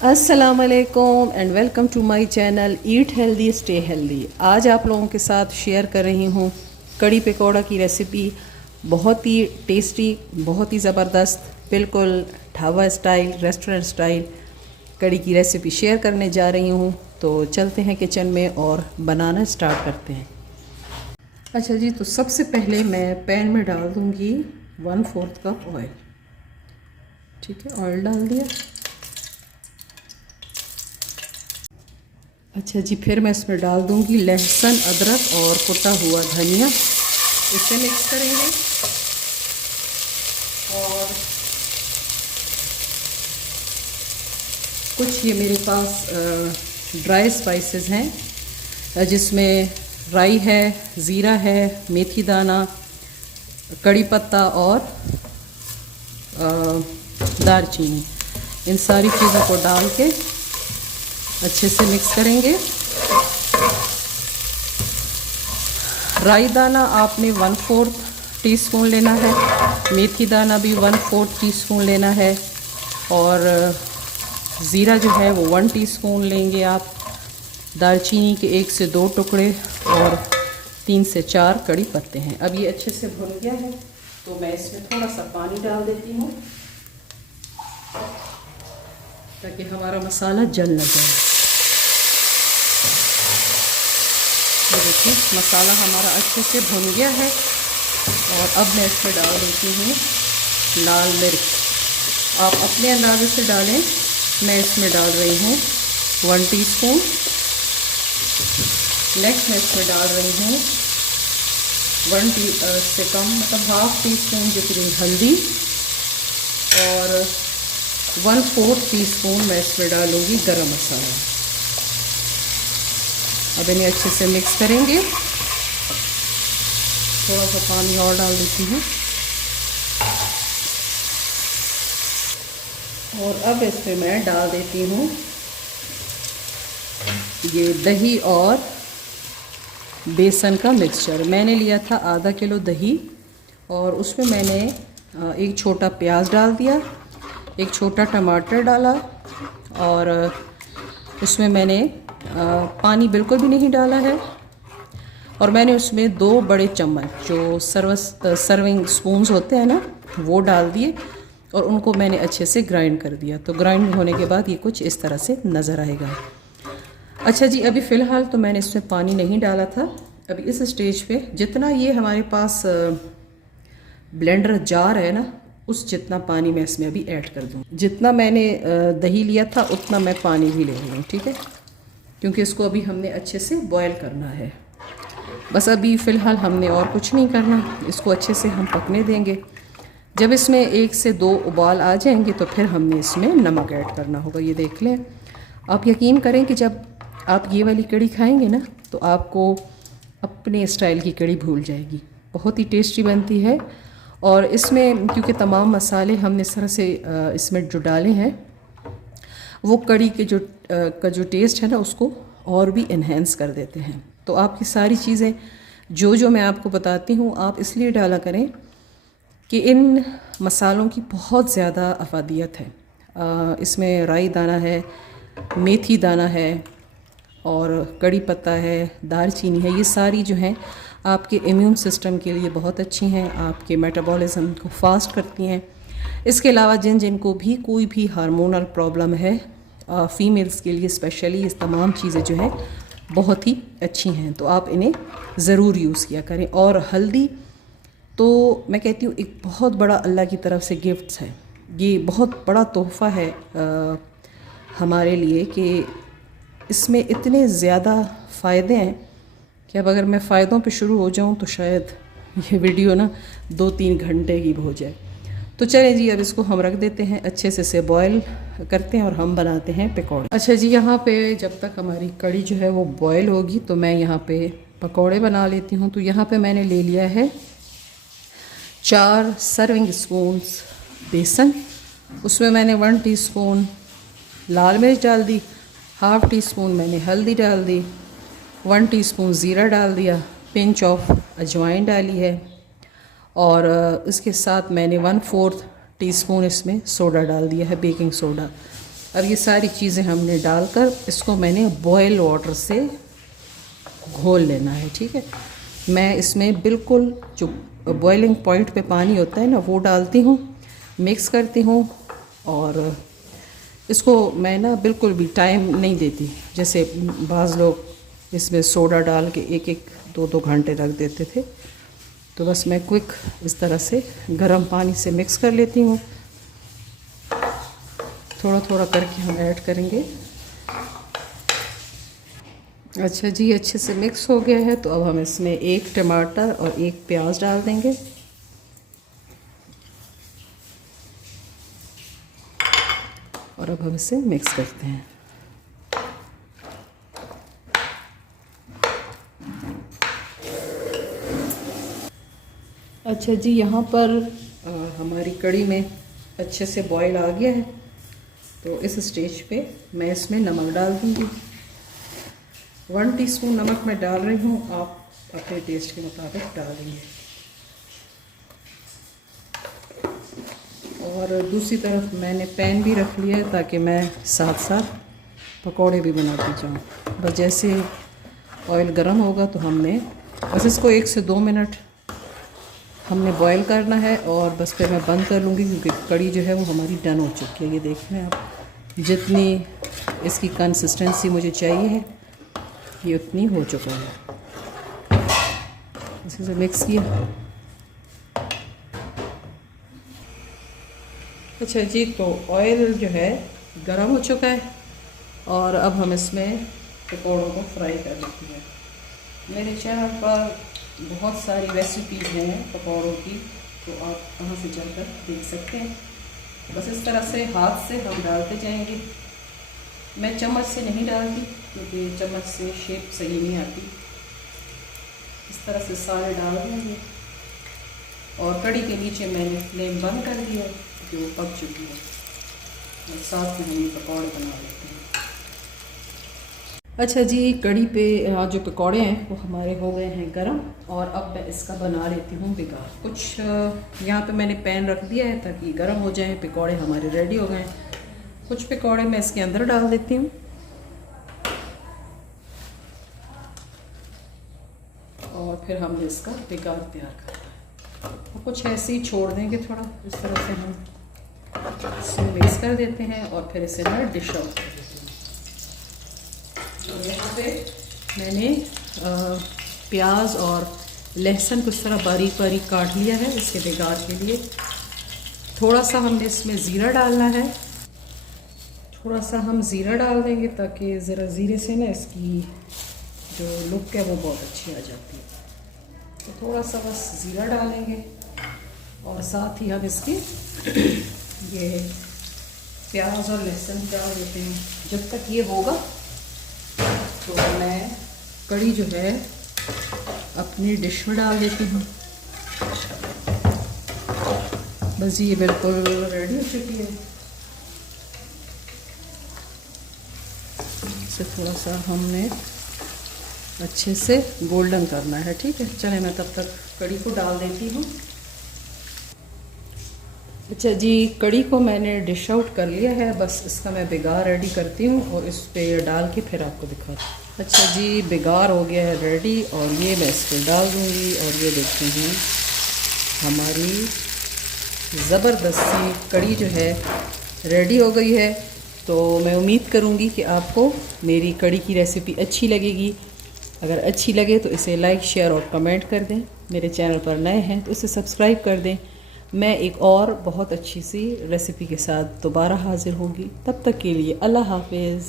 अस्सलामुअलैकुम and welcome to my channel eat healthy stay healthy. आज आप लोगों के साथ शेयर कर रही हूँ कड़ी पकौड़ा की रेसिपी। बहुत ही टेस्टी, बहुत ही ज़बरदस्त, बिल्कुल ढाबा स्टाइल, रेस्टोरेंट स्टाइल कड़ी की रेसिपी शेयर करने जा रही हूँ। तो चलते हैं किचन में और बनाना स्टार्ट करते हैं। अच्छा जी, तो सबसे पहले मैं पैन में डाल दूँगी 1/4 कप ऑयल। ठीक है, ऑयल डाल दिया। अच्छा जी, फिर मैं इसमें डाल दूंगी लहसुन, अदरक और कुटा हुआ धनिया। इसे मिक्स करेंगे और कुछ ये मेरे पास ड्राई स्पाइसेस हैं, जिसमें राई है, ज़ीरा है, मेथी दाना, कड़ी पत्ता और दालचीनी। इन सारी चीज़ों को डाल के अच्छे से मिक्स करेंगे। राई दाना आपने 1/4 टीस्पून लेना है, मेथी दाना भी 1/4 टीस्पून लेना है और ज़ीरा जो है वो 1 टीस्पून लेंगे आप। दालचीनी के 1 से 2 टुकड़े और 3 से 4 कड़ी पत्ते हैं। अब ये अच्छे से भुन गया है तो मैं इसमें थोड़ा सा पानी डाल देती हूँ ताकि हमारा मसाला जल न जाए। ये देखिए, मसाला हमारा अच्छे से भुन गया है और अब मैं इसमें डाल देती हूँ लाल मिर्च। आप अपने अंदाजे से डालें, मैं इसमें डाल रही हूँ 1 टीस्पून। नेक्स्ट मैं इसमें डाल रही हूँ 1 से कम, मतलब 1/2 टीस्पून जितनी हल्दी और 1/4 टीस्पून मैं इसमें डालूँगी गरम मसाला। अब इन्हें अच्छे से मिक्स करेंगे। थोड़ा सा पानी और डाल देती हूँ और अब इसमें मैं डाल देती हूँ ये दही और बेसन का मिक्सचर। मैंने लिया था आधा किलो दही और उसमें मैंने एक छोटा प्याज डाल दिया, एक छोटा टमाटर डाला और उसमें मैंने पानी बिल्कुल भी नहीं डाला है और मैंने उसमें 2 बड़े चम्मच जो सर्विंग स्पून्स होते हैं ना, वो डाल दिए और उनको मैंने अच्छे से ग्राइंड कर दिया। तो ग्राइंड होने के बाद ये कुछ इस तरह से नज़र आएगा। अच्छा जी, अभी फ़िलहाल तो मैंने इसमें पानी नहीं डाला था। अभी इस स्टेज पे जितना ये हमारे पास ब्लेंडर जार है ना, उस जितना पानी मैं इसमें अभी ऐड कर दूँ। जितना मैंने दही लिया था उतना मैं पानी भी ले रही हूँ, ठीक है, क्योंकि इसको अभी हमने अच्छे से बॉयल करना है। बस अभी फ़िलहाल हमने और कुछ नहीं करना, इसको अच्छे से हम पकने देंगे। जब इसमें 1 से 2 उबाल आ जाएंगे तो फिर हमने इसमें नमक ऐड करना होगा। ये देख लें, आप यकीन करें कि जब आप ये वाली कड़ी खाएंगे ना तो आपको अपने स्टाइल की कड़ी भूल जाएगी। बहुत ही टेस्टी बनती है और इसमें क्योंकि तमाम मसाले हमने इस तरह से इसमें जो डाले हैं वो कड़ी के जो टेस्ट है ना उसको और भी इन्हेंस कर देते हैं। तो आपकी सारी चीज़ें जो मैं आपको बताती हूँ आप इसलिए डाला करें कि इन मसालों की बहुत ज़्यादा अफादियत है। इसमें राई दाना है, मेथी दाना है और कड़ी पत्ता है, दालचीनी है। ये सारी जो हैं आपके इम्यून सिस्टम के लिए बहुत अच्छी हैं, आपके मेटाबॉलिज्म को फास्ट करती हैं। इसके अलावा जिनको भी कोई भी हार्मोनल प्रॉब्लम है, फ़ीमेल्स के लिए स्पेशली ये तमाम चीज़ें जो हैं बहुत ही अच्छी हैं। तो आप इन्हें ज़रूर यूज़ किया करें। और हल्दी तो मैं कहती हूँ एक बहुत बड़ा अल्लाह की तरफ से गिफ्ट्स है। ये बहुत बड़ा तोहफ़ा है हमारे लिए कि इसमें इतने ज़्यादा फ़ायदे हैं कि अब अगर मैं फ़ायदों पे शुरू हो जाऊँ तो शायद ये वीडियो ना 2-3 घंटे की हो जाए। तो चलें जी, अब इसको हम रख देते हैं, अच्छे से इसे बॉयल करते हैं और हम बनाते हैं पकौड़े। अच्छा जी, यहाँ पे जब तक हमारी कड़ी जो है वो बॉयल होगी तो मैं यहाँ पे पकौड़े बना लेती हूँ। तो यहाँ पे मैंने ले लिया है 4 सर्विंग स्पून्स बेसन। उसमें मैंने 1 टीस्पून लाल मिर्च डाल दी, 1/2 टीस्पून मैंने हल्दी डाल दी, 1 टीस्पून ज़ीरा डाल दिया, पिंच ऑफ अजवाइन डाली है और इसके साथ मैंने 1/4 टीस्पून इसमें सोडा डाल दिया है, बेकिंग सोडा। अब ये सारी चीज़ें हमने डालकर इसको मैंने बॉयल वाटर से घोल लेना है, ठीक है। मैं इसमें बिल्कुल जो बॉइलिंग पॉइंट पे पानी होता है ना वो डालती हूँ, मिक्स करती हूँ और इसको मैं ना बिल्कुल भी टाइम नहीं देती। जैसे बाज़ लोग इसमें सोडा डाल के 1-2 घंटे रख देते थे, तो बस मैं क्विक इस तरह से गर्म पानी से मिक्स कर लेती हूँ। थोड़ा थोड़ा करके हम ऐड करेंगे। अच्छा जी, अच्छे से मिक्स हो गया है, तो अब हम इसमें 1 टमाटर और 1 प्याज डाल देंगे। और अब हम इसे मिक्स करते हैं। अच्छा जी, यहाँ पर हमारी कढ़ी में अच्छे से बॉईल आ गया है, तो इस स्टेज पे मैं इसमें नमक डाल दूँगी। 1 टीस्पून नमक मैं डाल रही हूँ, आप अपने टेस्ट के मुताबिक डाल देंगे। और दूसरी तरफ मैंने पैन भी रख लिया है ताकि मैं साथ साथ पकौड़े भी बनाती जाऊँ। बस जैसे ऑयल गर्म होगा तो हमने बस इसको 1 से 2 मिनट हमने बॉईल करना है और बस फिर मैं बंद कर लूँगी, क्योंकि कढ़ी जो है वो हमारी डन हो चुकी है। ये देख लें आप, जितनी इसकी कंसिस्टेंसी मुझे चाहिए है ये उतनी हो चुका है। इसी से मिक्स किया। अच्छा जी, तो ऑयल जो है गरम हो चुका है और अब हम इसमें पकौड़ों को फ्राई कर लेते हैं। मेरे चैनल पर बहुत सारी रेसिपीज़ हैं पकौड़ों की, तो आप वहाँ से जाकर देख सकते हैं। बस इस तरह से हाथ से हम डालते जाएंगे। मैं चम्मच से नहीं डालती क्योंकि चम्मच से शेप सही नहीं आती। इस तरह से सारे डाल देंगे और कढ़ी के नीचे मैंने फ्लेम बंद कर दिया है, जो पक चुकी है। और साथ में हम ये पकौड़े बना लेते हैं। अच्छा जी, कढ़ी पे जो पकौड़े हैं वो हमारे हो गए हैं गरम, और अब मैं इसका बना लेती हूँ बिगाड़। कुछ यहाँ पे मैंने पैन रख दिया है ताकि गरम हो जाए। पकौड़े हमारे रेडी हो गए हैं। कुछ पकौड़े मैं इसके अंदर डाल देती हूँ और फिर हमने इसका बिगाड़ तैयार करना है। और कुछ ऐसे ही छोड़ देंगे, थोड़ा इस तरह से हम इसे मिक्स कर देते हैं और फिर इसे ना डिश आउट कर देते हैं। और यहाँ पे मैंने प्याज और लहसुन कुछ तरह बारीक बारीक काट लिया है इसके बिगाड़ के लिए। थोड़ा सा हमने इसमें ज़ीरा डालना है, थोड़ा सा हम ज़ीरा डाल देंगे ताकि ज़रा ज़ीरे से ना इसकी जो लुक है वो बहुत अच्छी आ जाती है। तो थोड़ा सा बस ज़ीरा डालेंगे और साथ ही हम इसके ये प्याज और लहसुन डाल देते हैं। जब तक ये होगा तो मैं कढ़ी जो है अपनी डिश में डाल देती हूँ। बस ये बिल्कुल रेडी हो चुकी है। इसे थोड़ा सा हमने अच्छे से गोल्डन करना है, ठीक है। चले मैं तब तक कढ़ी को डाल देती हूँ। अच्छा जी, कढ़ी को मैंने डिश आउट कर लिया है। बस इसका मैं बिगाड़ रेडी करती हूँ और इस पर डाल के फिर आपको दिखाती हूँ। अच्छा जी, बिगाड़ हो गया है रेडी और ये मैं इस पर डाल दूँगी। और ये देखती हूँ हमारी ज़बरदस्त सी कढ़ी जो है रेडी हो गई है। तो मैं उम्मीद करूँगी कि आपको मेरी कढ़ी की रेसिपी अच्छी लगेगी। अगर अच्छी लगे तो इसे लाइक, शेयर और कमेंट कर दें। मेरे चैनल पर नए हैं तो इसे सब्सक्राइब कर दें। मैं एक और बहुत अच्छी सी रेसिपी के साथ दोबारा हाज़िर होंगी। तब तक के लिए अल्लाह हाफ़िज़।